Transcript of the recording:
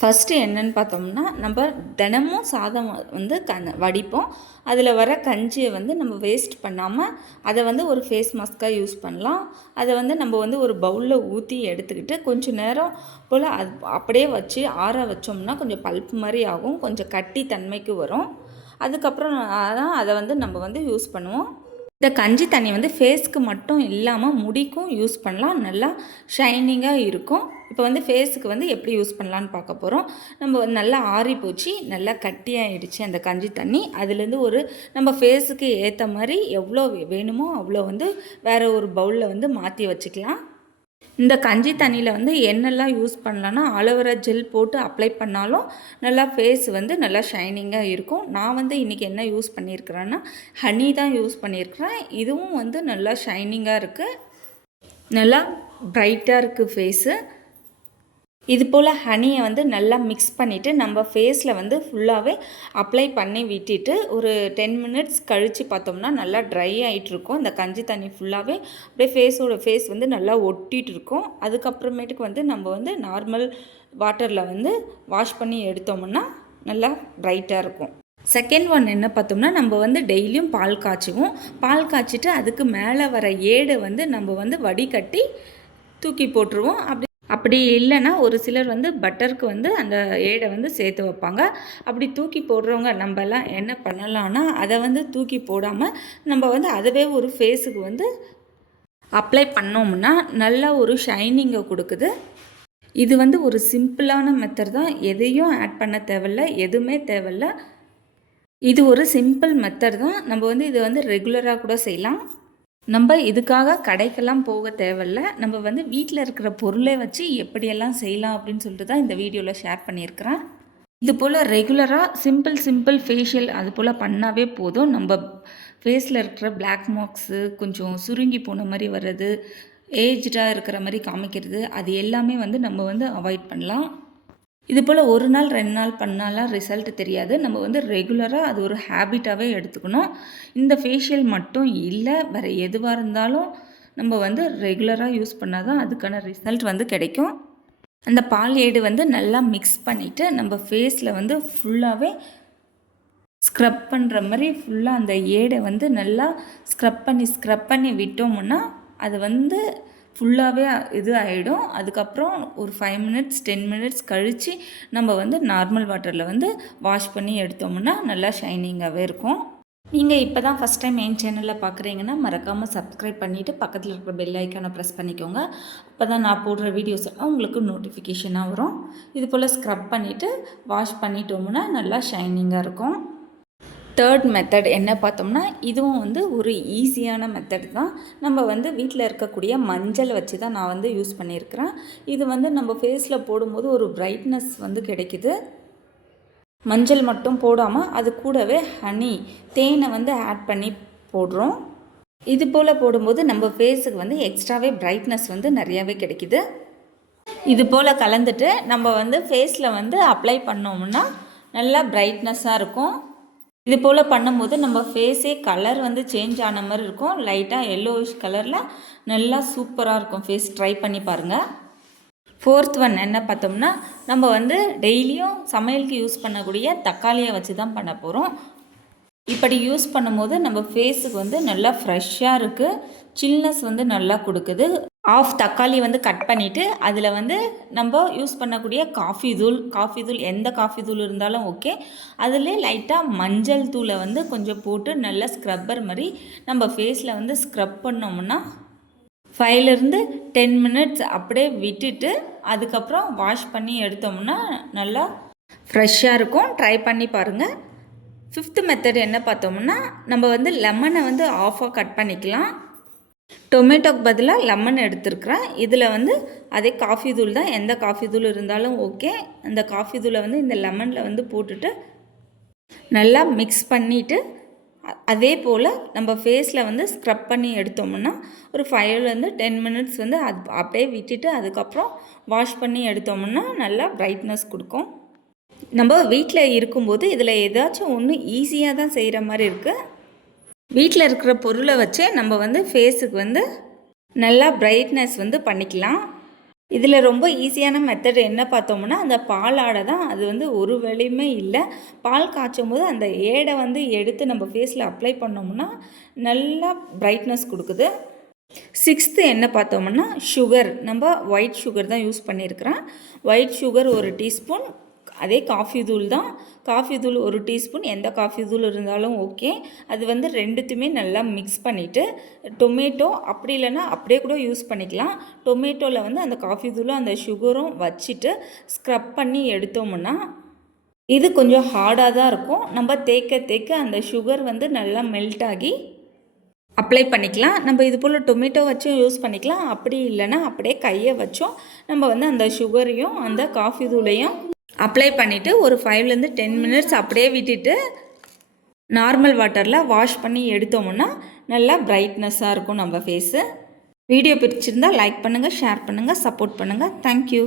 First என்னென்னு பார்த்தோம்னா, நம்ம தினமும் சாதம் வந்து வடிப்போம். அதில் வர கஞ்சியை வந்து நம்ம வேஸ்ட் பண்ணாமல் அதை வந்து ஒரு ஃபேஸ் மாஸ்க்காக யூஸ் பண்ணலாம். அதை வந்து நம்ம வந்து ஒரு பவுலில் ஊற்றி எடுத்துக்கிட்டு கொஞ்சம் நேரம் போல் அது அப்படியே வச்சு ஆற வச்சோம்னா கொஞ்சம் பல்ப் மாதிரி ஆகும், கொஞ்சம் கட்டி தன்மைக்கு வரும். அதுக்கப்புறம் தான் அதை வந்து நம்ம வந்து யூஸ் பண்ணுவோம். இந்த கஞ்சி தண்ணி வந்து ஃபேஸ்க்கு மட்டும் இல்லாமல் முடிக்கும் யூஸ் பண்ணலாம், நல்லா ஷைனிங்காக இருக்கும். இப்போ வந்து ஃபேஸுக்கு வந்து எப்படி யூஸ் பண்ணலான்னு பார்க்க போகிறோம். நம்ம நல்லா ஆறி போச்சு, நல்லா கட்டியாகிடுச்சு அந்த கஞ்சி தண்ணி. அதுலேருந்து ஒரு நம்ம ஃபேஸுக்கு ஏற்ற மாதிரி எவ்வளோ வேணுமோ அவ்வளோ வந்து வேறு ஒரு பவுலில் வந்து மாற்றி வச்சுக்கலாம். இந்த கஞ்சி தண்ணியில் வந்து என்னெல்லாம் யூஸ் பண்ணலான்னா, அலோவேரா ஜெல் போட்டு அப்ளை பண்ணாலும் நல்லா ஃபேஸ் வந்து நல்லா ஷைனிங்காக இருக்கும். நான் வந்து இன்றைக்கி என்ன யூஸ் பண்ணியிருக்கிறேன்னா, ஹனி தான் யூஸ் பண்ணியிருக்கிறேன். இதுவும் வந்து நல்லா ஷைனிங்காக இருக்குது, நல்லா ப்ரைட்டாக இருக்குது ஃபேஸு. இது போல் ஹனியை வந்து நல்லா மிக்ஸ் பண்ணிவிட்டு நம்ம ஃபேஸில் வந்து ஃபுல்லாகவே அப்ளை பண்ணி விட்டுட்டு ஒரு 10 மினிட்ஸ் கழித்து பார்த்தோம்னா நல்லா ட்ரை ஆகிட்டுருக்கும். இந்த கஞ்சி தண்ணி ஃபுல்லாகவே அப்படியே ஃபேஸ் வந்து நல்லா ஒட்டிகிட்டு இருக்கும். அதுக்கப்புறமேட்டுக்கு வந்து நம்ம வந்து நார்மல் வாட்டரில் வந்து வாஷ் பண்ணி எடுத்தோம்னா நல்லா ப்ரைட்டாக இருக்கும். செகண்ட் ஒன் என்ன பார்த்தோம்னா, நம்ம வந்து டெய்லியும் பால் காய்ச்சுவோம். பால் காய்ச்சிட்டு அதுக்கு மேலே வர ஏடை வந்து நம்ம வந்து வடிகட்டி தூக்கி போட்டுருவோம். அப்படி இல்லைன்னா ஒரு சிலர் வந்து பட்டருக்கு வந்து அந்த ஏடை வந்து சேர்த்து வைப்பாங்க. அப்படி தூக்கி போடுறவங்க நம்மலாம் என்ன பண்ணலான்னா, அதை வந்து தூக்கி போடாமல் நம்ம வந்து அதுவே ஒரு ஃபேஸுக்கு வந்து அப்ளை பண்ணோம்னா நல்ல ஒரு ஷைனிங்கை கொடுக்குது. இது வந்து ஒரு சிம்பிளான மெத்தட் தான், எதையும் ஆட் பண்ண தேவையில்ல, எதுவுமே தேவையில்ல. இது ஒரு சிம்பிள் மெத்தட் தான். நம்ம வந்து இதை வந்து ரெகுலராக கூட செய்யலாம். நம்ம இதுக்காக கடைக்கெல்லாம் போக தேவையில்ல. நம்ம வந்து வீட்டில் இருக்கிற பொருளை வச்சு எப்படியெல்லாம் செய்யலாம் அப்படின்னு சொல்லிட்டு தான் இந்த வீடியோவில் ஷேர் பண்ணியிருக்கிறேன். இது போல் ரெகுலராக சிம்பிள் ஃபேஷியல் அது போல் பண்ணாவே போதும். நம்ம ஃபேஸில் இருக்கிற பிளாக் மார்க்ஸு, கொஞ்சம் சுருங்கி போன மாதிரி வர்றது, ஏஜ்டாக இருக்கிற மாதிரி காமிக்கிறது, அது எல்லாமே வந்து நம்ம வந்து அவாய்ட் பண்ணலாம். இது போல் ஒரு நாள் 2 நாள் பண்ணாலாம் ரிசல்ட் தெரியாது. நம்ம வந்து ரெகுலராக அது ஒரு ஹேபிட்டாகவே எடுத்துக்கணும். இந்த ஃபேஷியல் மட்டும் இல்லை, வேறு எதுவாக இருந்தாலும் நம்ம வந்து ரெகுலராக யூஸ் பண்ணால் தான் அதுக்கான ரிசல்ட் வந்து கிடைக்கும். அந்த பால் ஏடு வந்து நல்லா மிக்ஸ் பண்ணிவிட்டு நம்ம ஃபேஸில் வந்து ஃபுல்லாகவே ஸ்க்ரப் பண்ணுற மாதிரி ஃபுல்லாக அந்த ஏடை வந்து நல்லா ஸ்க்ரப் பண்ணி விட்டோம்னா அது வந்து ஃபுல்லாகவே இது ஆகிடும். அதுக்கப்புறம் ஒரு 5 மினிட்ஸ் 10 மினிட்ஸ் கழித்து நம்ம வந்து நார்மல் வாட்டரில் வந்து வாஷ் பண்ணி எடுத்தோம்னா நல்லா ஷைனிங்காகவே இருக்கும். நீங்கள் இப்போ தான் ஃபஸ்ட் டைம் என் சேனலில் பார்க்குறீங்கன்னா மறக்காமல் சப்ஸ்கிரைப் பண்ணிவிட்டு பக்கத்தில் இருக்கிற பெல் ஐக்கானை ப்ரெஸ் பண்ணிக்கோங்க. அப்போ தான் நான் போடுற வீடியோஸ் எல்லாம் உங்களுக்கு நோட்டிஃபிகேஷனாக வரும். இது போல் ஸ்க்ரப் பண்ணிவிட்டு வாஷ் பண்ணிட்டோம்னா நல்லா ஷைனிங்காக இருக்கும். தேர்ட் மெத்தட் என்ன பார்த்தோம்னா, இதுவும் வந்து ஒரு ஈஸியான மெத்தட் தான். நம்ம வந்து வீட்டில் இருக்கக்கூடிய மஞ்சள் வச்சு தான் நான் வந்து யூஸ் பண்ணியிருக்கிறேன். இது வந்து நம்ம ஃபேஸில் போடும்போது ஒரு பிரைட்னஸ் வந்து கிடைக்குது. மஞ்சள் மட்டும் போடாமல் அது கூடவே ஹனி, தேனை வந்து ஆட் பண்ணி போடுறோம். இது போல் போடும்போது நம்ம ஃபேஸுக்கு வந்து எக்ஸ்ட்ராவே பிரைட்னஸ் வந்து நிறையாவே கிடைக்குது. இது போல் கலந்துட்டு நம்ம வந்து ஃபேஸில் வந்து அப்ளை பண்ணோம்னா நல்லா பிரைட்னஸாக இருக்கும். இது போல் பண்ணும்போது நம்ம ஃபேஸே கலர் வந்து சேஞ்ச் ஆன மாதிரி இருக்கும். லைட்டாக எல்லோவிஷ் கலரில் நல்லா சூப்பராக இருக்கும் ஃபேஸ். ட்ரை பண்ணி பாருங்கள். ஃபோர்த் ஒன் என்ன பார்த்தோம்னா, நம்ம வந்து டெய்லியும் சமையலுக்கு யூஸ் பண்ணக்கூடிய தக்காளியை வச்சு தான் பண்ண போகிறோம். இப்படி யூஸ் பண்ணும்போது நம்ம ஃபேஸுக்கு வந்து நல்லா ஃப்ரெஷ்ஷாக இருக்குது, சில்னஸ் வந்து நல்லா கொடுக்குது. ஆஃப் தக்காளி வந்து கட் பண்ணிவிட்டு அதில் வந்து நம்ம யூஸ் பண்ணக்கூடிய காஃபி தூள் எந்த காஃபி தூள் இருந்தாலும் ஓகே. அதில் லைட்டாக மஞ்சள் தூளை வந்து கொஞ்சம் போட்டு நல்லா ஸ்க்ரப்பர் மாதிரி நம்ம ஃபேஸில் வந்து ஸ்க்ரப் பண்ணோம்னா 5லேருந்து 10 மினிட்ஸ் அப்படியே விட்டுட்டு அதுக்கப்புறம் வாஷ் பண்ணி எடுத்தோம்னா நல்லா ஃப்ரெஷ்ஷாக இருக்கும். ட்ரை பண்ணி பாருங்கள். 5th மெத்தட் என்ன பார்த்தோம்னா, நம்ம வந்து லெமனை வந்து ஆஃபாக கட் பண்ணிக்கலாம். டொமேட்டோக்கு பதிலாக லெமன் எடுத்துருக்குறேன். இதில் வந்து அதே காஃபி தூள் தான், எந்த காஃபி தூள் இருந்தாலும் ஓகே. அந்த காஃபி தூளை வந்து இந்த லெமனில் வந்து போட்டுட்டு நல்லா மிக்ஸ் பண்ணிவிட்டு அதே போல் நம்ம ஃபேஸில் வந்து ஸ்க்ரப் பண்ணி எடுத்தோம்னா ஒரு 5லேருந்து 10 மினிட்ஸ் வந்து அது அப்படியே விட்டுட்டு அதுக்கப்புறம் வாஷ் பண்ணி எடுத்தோம்னா நல்லா பிரைட்னஸ் கொடுக்கும். நம்ம வீட்டில் இருக்கும்போது இதில் ஏதாச்சும் ஒன்று ஈஸியாக தான் செய்கிற மாதிரி இருக்குது. வீட்டில் இருக்கிற பொருளை வச்சே நம்ம வந்து ஃபேஸுக்கு வந்து நல்லா பிரைட்னஸ் வந்து பண்ணிக்கலாம். இதில் ரொம்ப ஈஸியான மெத்தட் என்ன பார்த்தோம்னா, அந்த பால் ஆடை தான். அது வந்து ஒரு வேலையுமே இல்லை. பால் காய்ச்சும் போது அந்த ஏடை வந்து எடுத்து நம்ம ஃபேஸில் அப்ளை பண்ணோம்னா நல்லா பிரைட்னஸ் கொடுக்குது. 6th என்ன பார்த்தோம்னா சுகர். நம்ம ஒயிட் சுகர் தான் யூஸ் பண்ணியிருக்கிறேன். White sugar 1 teaspoon. அதே காஃபி தூள் தான். காஃபி தூள் 1 டீஸ்பூன். எந்த காஃபி தூள் இருந்தாலும் ஓகே. அது வந்து ரெண்டுத்தையுமே நல்லா மிக்ஸ் பண்ணிவிட்டு டொமேட்டோ அப்படி இல்லைன்னா அப்படியே கூட யூஸ் பண்ணிக்கலாம். டொமேட்டோவில் வந்து அந்த காஃபி தூளும் அந்த சுகரும் வச்சுட்டு ஸ்க்ரப் பண்ணி எடுத்தோம்னா இது கொஞ்சம் ஹார்டாக தான் இருக்கும். நம்ம தேய்க்க தேய்க்க அந்த சுகர் வந்து நல்லா மெல்ட் ஆகி அப்ளை பண்ணிக்கலாம். நம்ம இது போல் டொமேட்டோ வச்சும் யூஸ் பண்ணிக்கலாம். அப்படி இல்லைன்னா அப்படியே கையை வச்சும் நம்ம வந்து அந்த சுகரையும் அந்த காஃபி தூளையும் அப்ளை பண்ணிவிட்டு ஒரு 5லேருந்து 10 மினிட்ஸ் அப்படியே விட்டுட்டு நார்மல் வாட்டரில் வாஷ் பண்ணி எடுத்தோம்னா நல்லா பிரைட்னஸாக இருக்கும் நம்ம ஃபேஸு. வீடியோ பிடிச்சிருந்தால் லைக் பண்ணுங்கள், ஷேர் பண்ணுங்கள், சப்போர்ட் பண்ணுங்கள். தேங்க்யூ.